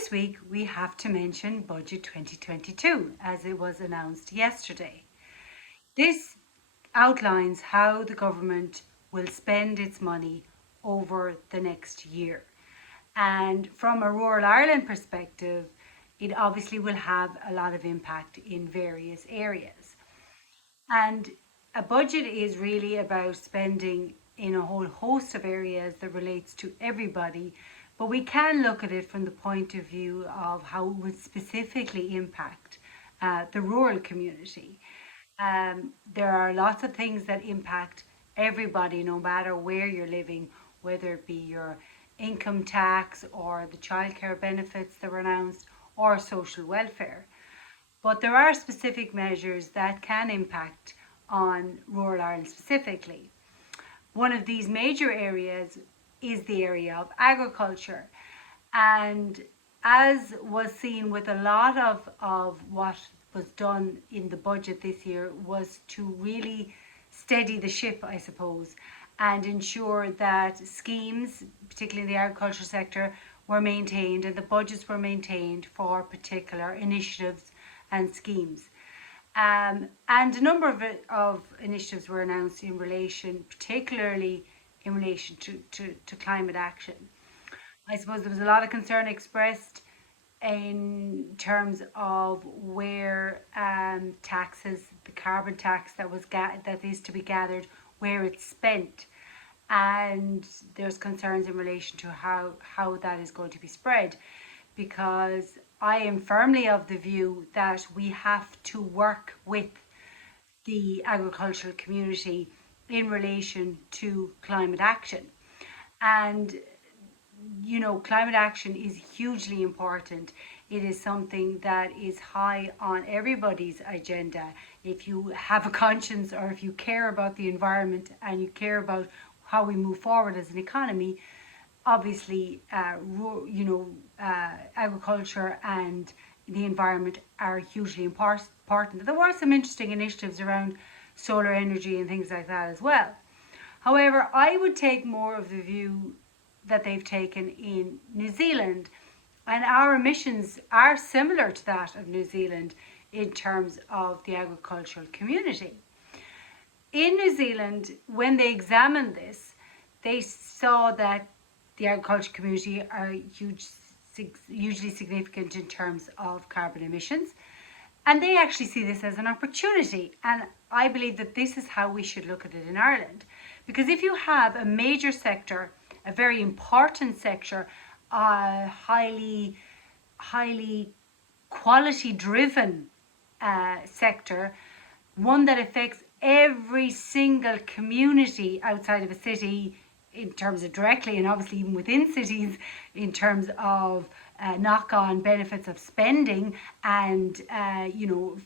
this week we have to mention Budget 2022 as it was announced yesterday. This outlines how the government will spend its money over the next year. And from a rural Ireland perspective, it obviously will have a lot of impact in various areas. And a budget is really about spending in a whole host of areas that relates to everybody, but we can look at it from the point of view of how it would specifically impact the rural community. There are lots of things that impact everybody, no matter where you're living, whether it be your income tax or the childcare benefits that were announced or social welfare. But there are specific measures that can impact on rural Ireland specifically. One of these major areas is the area of agriculture. And as was seen with a lot of what was done in the budget this year, was to really steady the ship, I suppose, and ensure that schemes, particularly in the agriculture sector, were maintained and the budgets were maintained for particular initiatives and schemes. And a number of initiatives were announced in relation, particularly in relation to climate action. I suppose there was a lot of concern expressed in terms of where taxes, the carbon tax that is to be gathered, where it's spent, and there's concerns in relation to how that is going to be spread, because I am firmly of the view that we have to work with the agricultural community in relation to climate action. And climate action is hugely important. It is something that is high on everybody's agenda. If you have a conscience, or if you care about the environment and you care about how we move forward as an economy, obviously, agriculture and the environment are hugely important. There were some interesting initiatives around solar energy and things like that as well. However, I would take more of the view that they've taken in New Zealand, and our emissions are similar to that of New Zealand in terms of the agricultural community. In New Zealand, when they examined this, they saw that the agricultural community are hugely significant in terms of carbon emissions, and they actually see this as an opportunity. And I believe that this is how we should look at it in Ireland, because if you have a major sector, a very important sector, highly quality driven sector, one that affects every single community outside of a city in terms of directly, and obviously even within cities in terms of knock-on benefits of spending and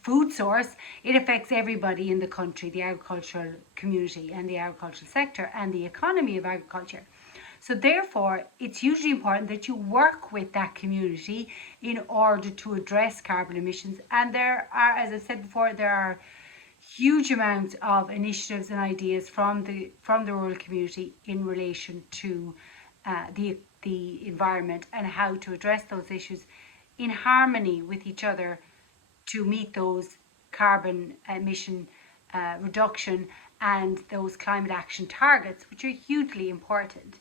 food source, it affects everybody in the country, the agricultural community and the agricultural sector and the economy of agriculture. So therefore, it's hugely important that you work with that community in order to address carbon emissions. And there are, as I said before, there are huge amounts of initiatives and ideas from the rural community in relation to the environment and how to address those issues in harmony with each other to meet those carbon emission reduction and those climate action targets, which are hugely important.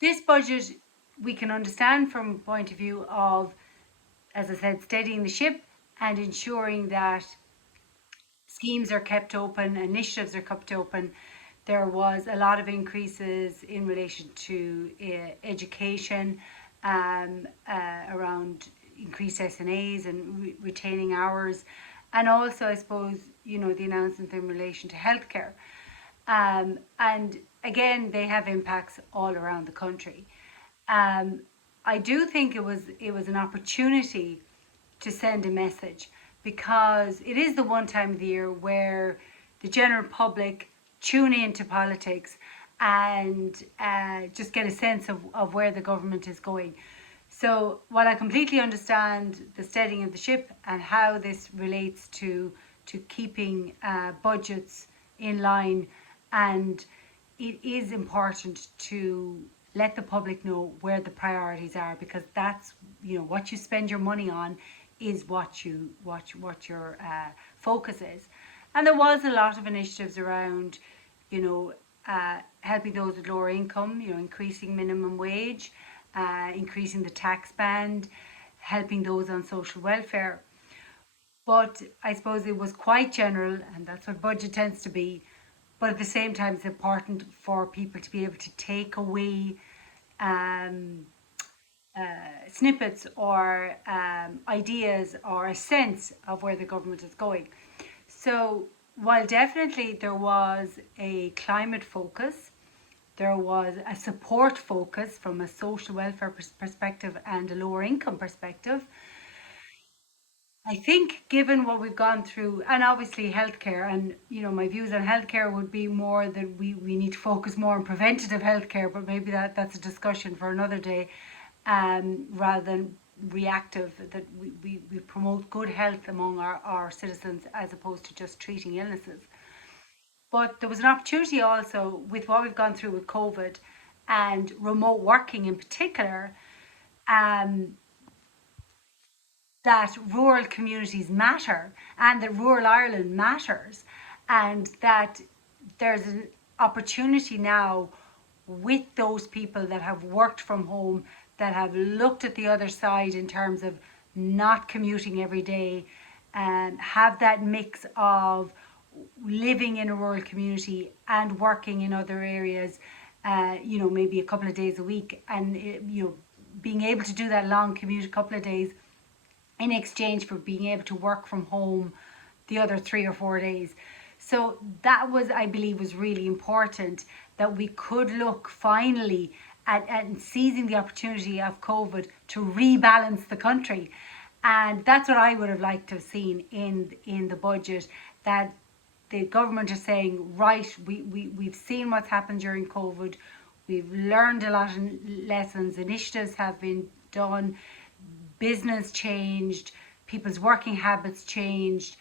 This budget we can understand from a point of view of, as I said, steadying the ship and ensuring that schemes are kept open, initiatives are kept open. There was a lot of increases in relation to education, around increased SNAs and retaining hours, and also, I suppose, the announcement in relation to healthcare. And again, they have impacts all around the country. I do think it was an opportunity to send a message, because it is the one time of the year where the general public tune into politics and just get a sense of where the government is going. So while I completely understand the steadying of the ship and how this relates to keeping budgets in line, and it is important to let the public know where the priorities are, because that's, what you spend your money on is what your focus is. And there was a lot of initiatives around, you know, helping those with lower income, increasing minimum wage, increasing the tax band, helping those on social welfare. But I suppose it was quite general, and that's what budget tends to be. But at the same time, it's important for people to be able to take away um, snippets or ideas or a sense of where the government is going. So, while definitely there was a climate focus, there was a support focus from a social welfare perspective and a lower income perspective. I think, given what we've gone through, and obviously healthcare, and my views on healthcare would be more that we need to focus more on preventative healthcare, but maybe that's a discussion for another day, rather than reactive, that we promote good health among our citizens as opposed to just treating illnesses. But there was an opportunity also with what we've gone through with COVID and remote working in particular, um, that rural communities matter and that rural Ireland matters, and that there's an opportunity now with those people that have worked from home, that have looked at the other side in terms of not commuting every day, and have that mix of living in a rural community and working in other areas, maybe a couple of days a week, and being able to do that long commute a couple of days in exchange for being able to work from home the other 3 or 4 days. So that was, I believe, was really important, that we could look finally at seizing the opportunity of COVID to rebalance the country. And that's what I would have liked to have seen in the budget, that the government is saying, right, we've seen what's happened during COVID. We've learned a lot of lessons. Initiatives have been done. Business changed, people's working habits changed,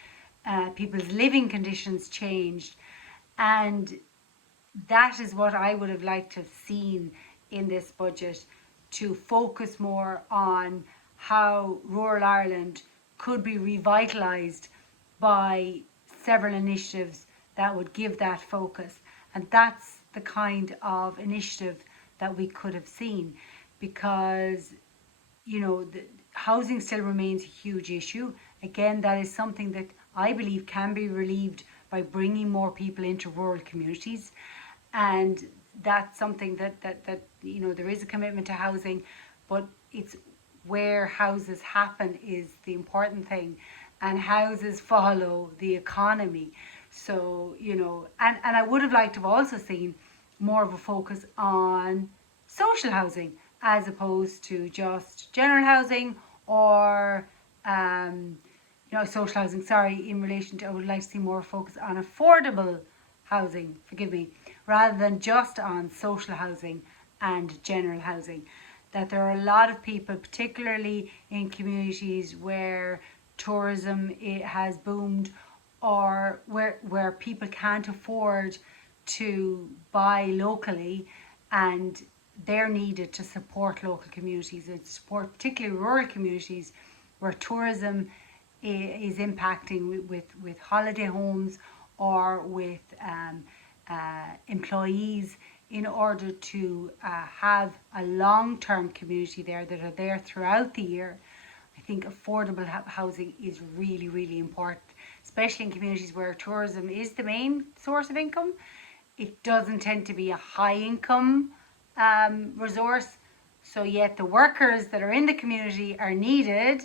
people's living conditions changed, and that is what I would have liked to have seen in this budget, to focus more on how rural Ireland could be revitalised by several initiatives that would give that focus. And that's the kind of initiative that we could have seen, because the housing still remains a huge issue. Again, that is something that I believe can be relieved by bringing more people into rural communities, and that's something that there is a commitment to housing, but it's where houses happen is the important thing, and houses follow the economy. So and I would have liked to have also seen more of a focus on social housing as opposed to just general housing, or social housing, sorry, in relation to, I would like to see more focus on affordable housing, forgive me, rather than just on social housing and general housing. That there are a lot of people, particularly in communities where tourism has boomed, or where people can't afford to buy locally, and they're needed to support local communities and support particularly rural communities where tourism is impacting with holiday homes, or with employees, in order to have a long-term community there that are there throughout the year. I think affordable housing is really, really important, especially in communities where tourism is the main source of income. It doesn't tend to be a high income resource. So yet the workers that are in the community are needed,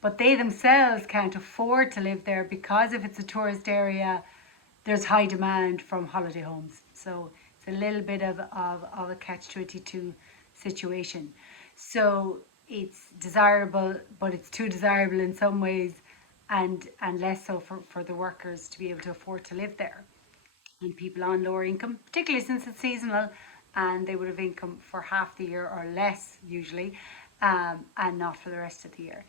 but they themselves can't afford to live there, because if it's a tourist area, there's high demand from holiday homes. So it's a little bit of a catch-22 situation. So it's desirable, but it's too desirable in some ways, and less so for the workers to be able to afford to live there, and people on lower income, particularly since it's seasonal, and they would have income for half the year or less usually, and not for the rest of the year.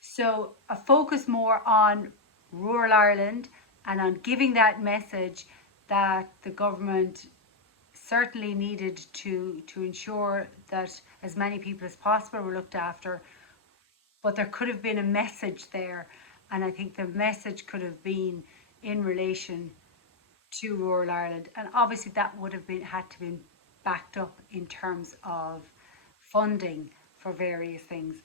So a focus more on rural Ireland, and on giving that message that the government certainly needed to ensure that as many people as possible were looked after, but there could have been a message there, and I think the message could have been in relation to rural Ireland, and obviously that would have been had to be backed up in terms of funding for various things.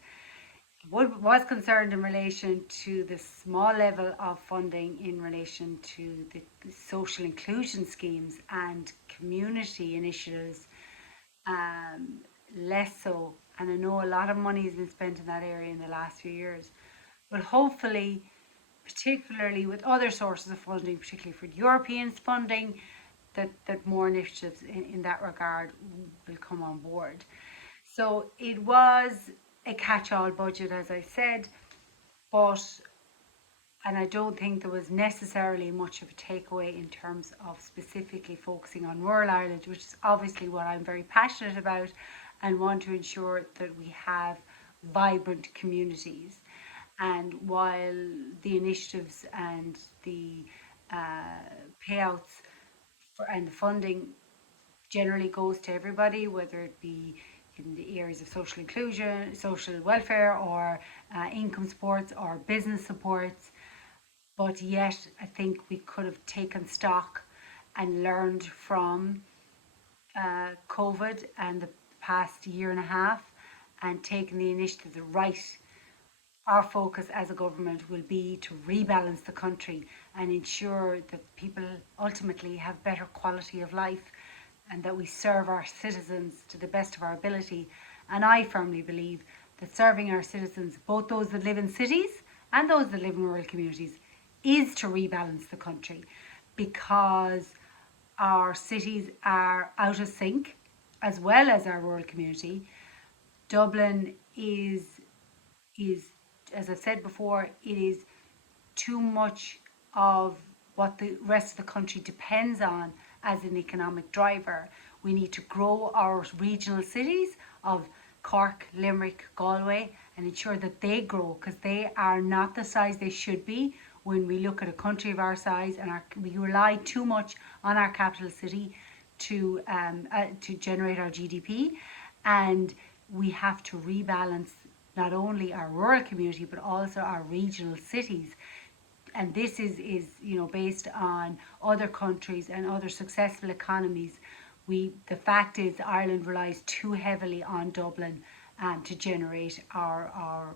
Was concerned in relation to the small level of funding in relation to the social inclusion schemes and community initiatives, um, less so. And I know a lot of money has been spent in that area in the last few years. But hopefully, particularly with other sources of funding, particularly for European funding, that more initiatives in that regard will come on board. So it was a catch-all budget, as I said, but and I don't think there was necessarily much of a takeaway in terms of specifically focusing on rural Ireland, which is obviously what I'm very passionate about and want to ensure that we have vibrant communities. And while the initiatives and the payouts and the funding generally goes to everybody, whether it be in the areas of social inclusion, social welfare, or income supports or business supports. But yet, I think we could have taken stock and learned from COVID and the past year and a half and taken the initiative right. Our focus as a government will be to rebalance the country and ensure that people ultimately have better quality of life and that we serve our citizens to the best of our ability. And I firmly believe that serving our citizens, both those that live in cities and those that live in rural communities, is to rebalance the country, because our cities are out of sync as well as our rural community. Dublin is, as I said before, it is too much of what the rest of the country depends on as an economic driver. We need to grow our regional cities of Cork, Limerick, Galway, and ensure that they grow, because they are not the size they should be when we look at a country of our size, and we rely too much on our capital city to generate our GDP, and we have to rebalance not only our rural community but also our regional cities. And this is based on other countries and other successful economies. The fact is Ireland relies too heavily on Dublin to generate our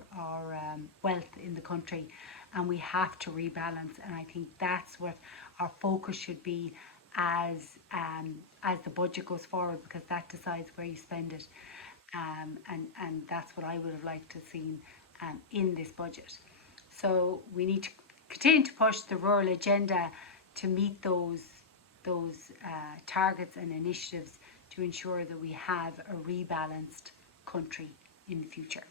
wealth in the country, and we have to rebalance. And I think that's what our focus should be as the budget goes forward, because that decides where you spend it. And that's what I would have liked to have seen in this budget. So we need to continue to push the rural agenda to meet those targets and initiatives to ensure that we have a rebalanced country in the future.